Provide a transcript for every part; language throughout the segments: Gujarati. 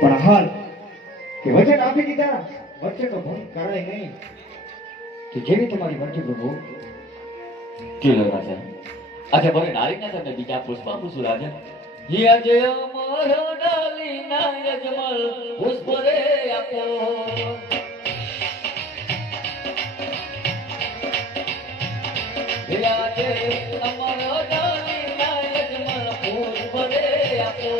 પણ હાલ કે વચન આપી દીધા, વચનનો ભંગ કરાય નહીં. કે જેવી તમારી મરજી પ્રભુ. કેલો રાજા, આજે મને નારીના તમને બીજા પુષ્પ પૂછું રાજા. આજે અમર ડાલીના યજમલ પુષ્પ રે આપો. આજે અમર ડાલીના યજમલ પુષ્પ રે આપો.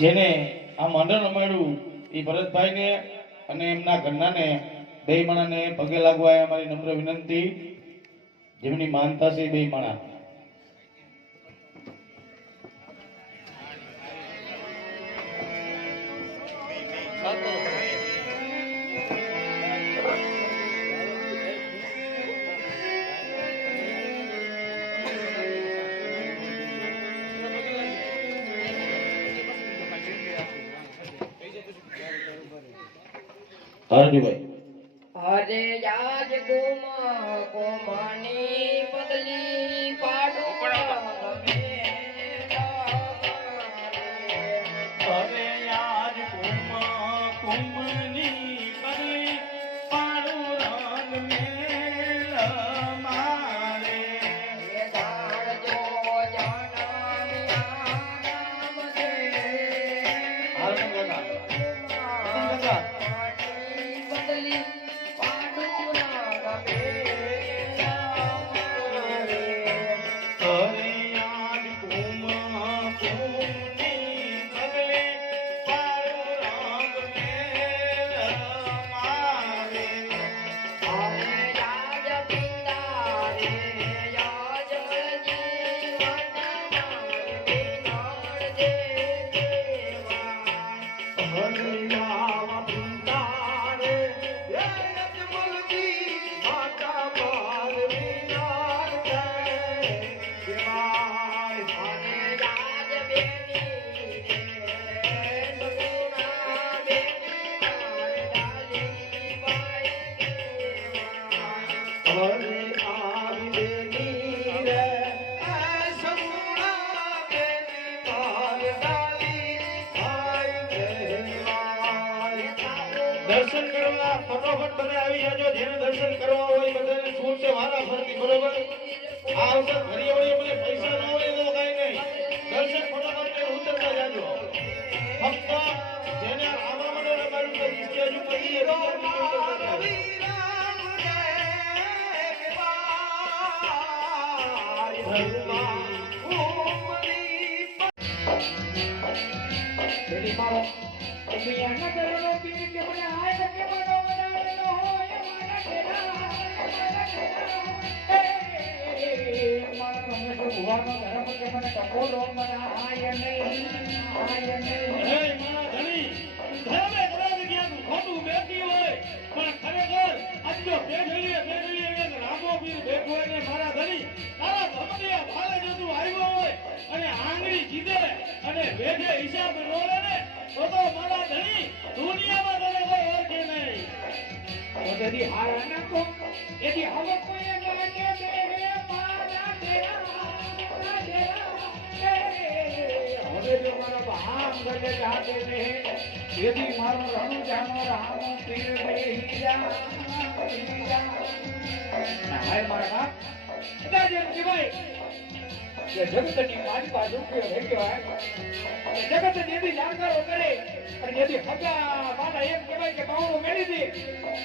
જેને આ મંડળ રમાડ્યું એ ભરતભાઈને અને એમના ઘરનાને બે માણાને પગે લાગવા એ અમારી નમ્ર વિનંતી. જેમની માનતા છે બે માણા. હરજીભાઈ અરે યાદ કોમની પગલી પાડો અરે યાદ કુમની પગલી પાડો રંગ મેલ મારે ધાડજો જાનમિયા નામ દે પગલી પાડો દર્શન કરવા ફટોફટ બધા આવી જાજો. જેને દર્શન કરવા હોય બધાને છૂટ છે વારા ફરતી. બરોબર? આ અવસર ઘણી વળી મને પૈસા ન હોય તો કાંઈ નહીં. દર્શન ફટોફટ કરીને ઉતરતા જાજો. ફક્ત જેને આવા મને રમાડ્યું છે ઈશ્વર હજુ પછી તેની મારો દુનિયા ન કરનો પીર કે મને આય કે મનો બનાડનો હોય મારા તેરા મારા મને તો ભુવાનો ધર્મ કે મને ટકોરો મને આય નહીં આય નહીં. હે મારા ધણી ધર્મે કદાચ ક્યાંક ખોટું બેઠી હોય પણ ખરેખર આજ જો બેઠેલી એક રામો પીર બેઠો હોય ને મારા ધણી તારા ધમડિયા ભાલે જો તું આવ્યો હોય અને આંગળી જીદે અને વેઠે હિસાબ રોલે ને તો મારા ધણી દુનિયામાં તને કોઈ ઓળખે નહીં. તો તેથી હારા ના કો એથી હવે કોઈ માને દે મારા તેરા હવે જો મારા ભામ ગલે જાતે ને એથી મારો રણુ જાનો રામો પીર બેહી જા હાય મારા બાપ કદાચ એમ કહેવાય કે જગતની મારી પાસે ઉભો રહી ગયો હોય જગત જેથી જાણકારો કરે અને જેથી હગા બાના એમ કહેવાય કે બાવળું મેળી દે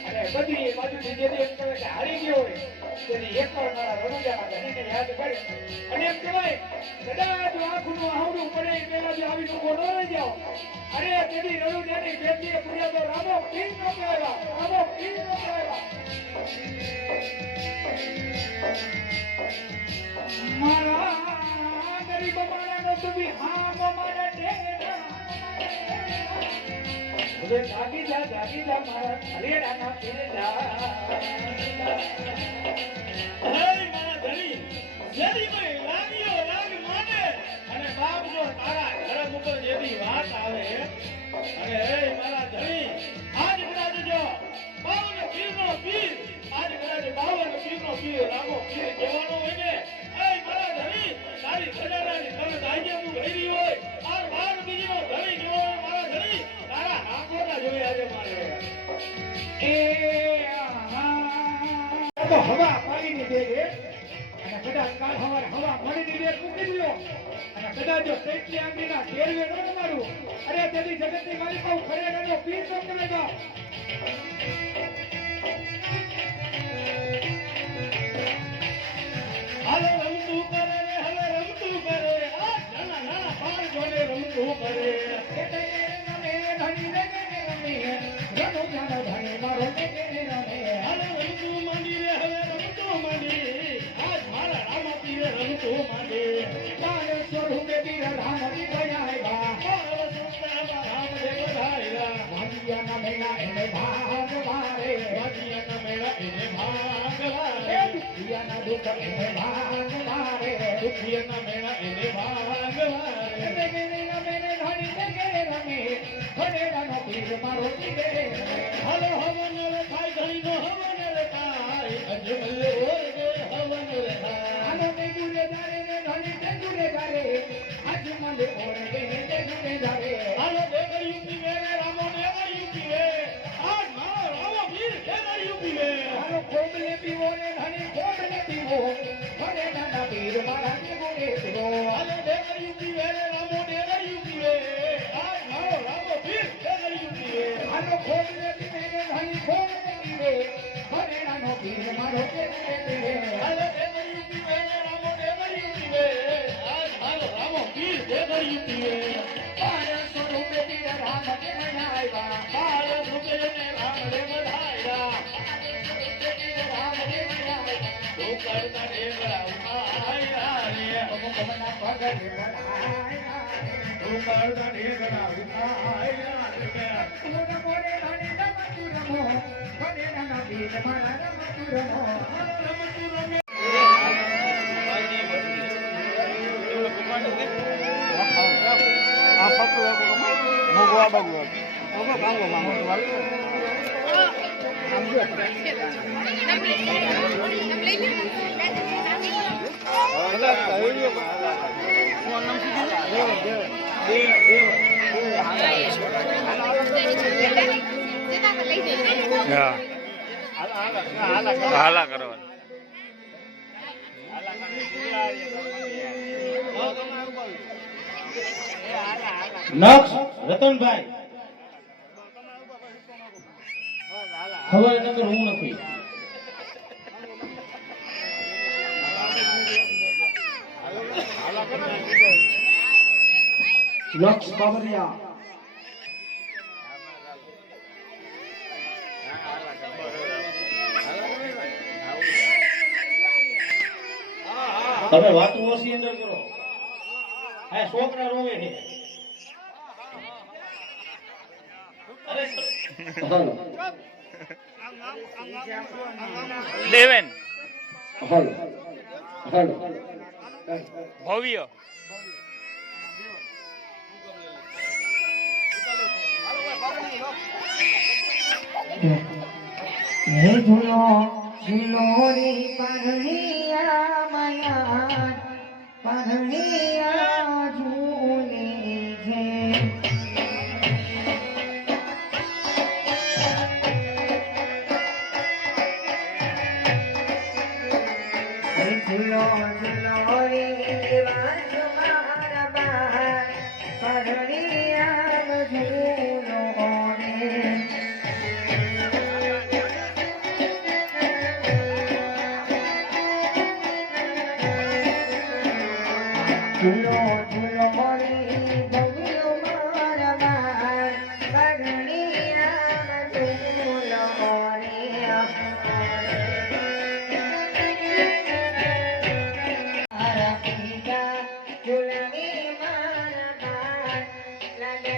અને બધી બાજુથી જેથી એમ કહેવાય કે હારી ગયો હોય તેની એક વાર મારા રણુજાના ધણીને યાદ કરે અને એમ કહેવાય કદાચ આંખનું આવડું પડે એ પહેલા જો આવીને ઉભો ન રહી જાઓ અરે તેથી રણુજાની ભેટીએ પૂર્યા તો રામો પીર નો કહેવા રામો પીર નો કહેવા મારા ગરીબ મારા નબી હામ મારા ટેડા હવે જાગી જા મારા હરેડાના પેડા હે મારા ધણી જેથી કોઈ લાગ્યો લાગ માને અને બાપ જો તારા ધર્મ ઉપર જેથી વાત આવે અને હે મારા ધણી આજ કદાચ જો બાવન પીરનો પીર આજ કદાચ બાવન પીરનો પીર રામો પીર કહેવાનો હોય ને હે મારા ધણી તારી ખજાનાની તમે દાજ્યનું ભરી હોય આ બાર બીજીનો ધણી કહેવાનો મારા ધણી તારા આંખોના જોઈ આજે મારે એ તો હવા પાણીની બેગ અને કદાચ કાલ સવારે હવા પાણીની બેગ મૂકી દો અને કદાચ જો તેટલી આંગળીના ઘેરવે ન મારું અરે તેની જગતની માલિક હું ખરેખરનો પીર તો કહેવાય હાલે રમતું કરે રે હાલે રમતું કરે આ નાના નાના પાર જોડે રમતું કરે હાલે રમતું માંડી રે હવે રમતું માંડી આજ મારા રામા પીરે રમતું માંડી રામ દેવ વધાયરા વાડિયાના મેળા એને ભાગ વારે દુખિયાના દુઃખ એને ભાગ વારે હાલો હવન રે ખાય ધણી નો હવન રે ખાય અજમલ ઓરે હવન રે ખાય હાલો ગુરે દારે રે ધણી તે ગુરે દારે અજમલ ઓરે તે ગુરે દારે હાલો દેવયું પીવે રે રામો દેવયું પીવે આજ મારો રામો વીર દેવયું પીવે હાલો ખોબલે પીવો રે ધણી ખોબલે પીવો ભલે નાના પીર મારા ગુરે પીવો હાલો દેવયું પીવે રે રામો દેવયું પીવે આજ મારો રામો વીર દેવયું પીવે હાલો ખોબલે પીવે રે ધણી ખોબલે પીવે ભલે નાનો પીર મારો ગુરે પીવે હાલો દેવયું પીવે રે રામો દેવયું પીવે આજ મારો રામો વીર દેવયું પીવે પાર સ્વરૂપે તીર રામ દેવયા પાર સ્વરૂપે ને રામ દેવયા તું કરતા દેવરા ઉમાયા રે કમના પગલે બનાયા તું કરતા દેવરા ઉમાયા રે તું મોરે રાણી રમતું રમો ભલે નાના પીર મારા રમતું રમો રમતું રમે આ પકડો મોગો આ બાજુ મોગો કાંગો માં મોટો વાળી આમ જો અલા કહીયો ફોન નંબર હાલા કરો નક્ષ રતનભાઈ હવે નંબર હું નથી લક્ષ બાબરિયા તમે વાતો ઓછી અંદર કરો. હા છોકરા રોવે છે. અરે હાલો દેવેન હાલો હાલો ભવ્ય હે ઝૂલો ઝૂલો રે પારણિયા માયા પારણિયા ઝૂલે છે હે ઝૂલો ઝૂલો રે વાસ મારા બહાર પારણિયા ઝૂલો રે ઝૂલો ઝૂલો મોરી ભવ્યો મારા બાર પારણિયા ઝૂલો રે મારા પિતા ઝૂલણી મારા બાર લાગે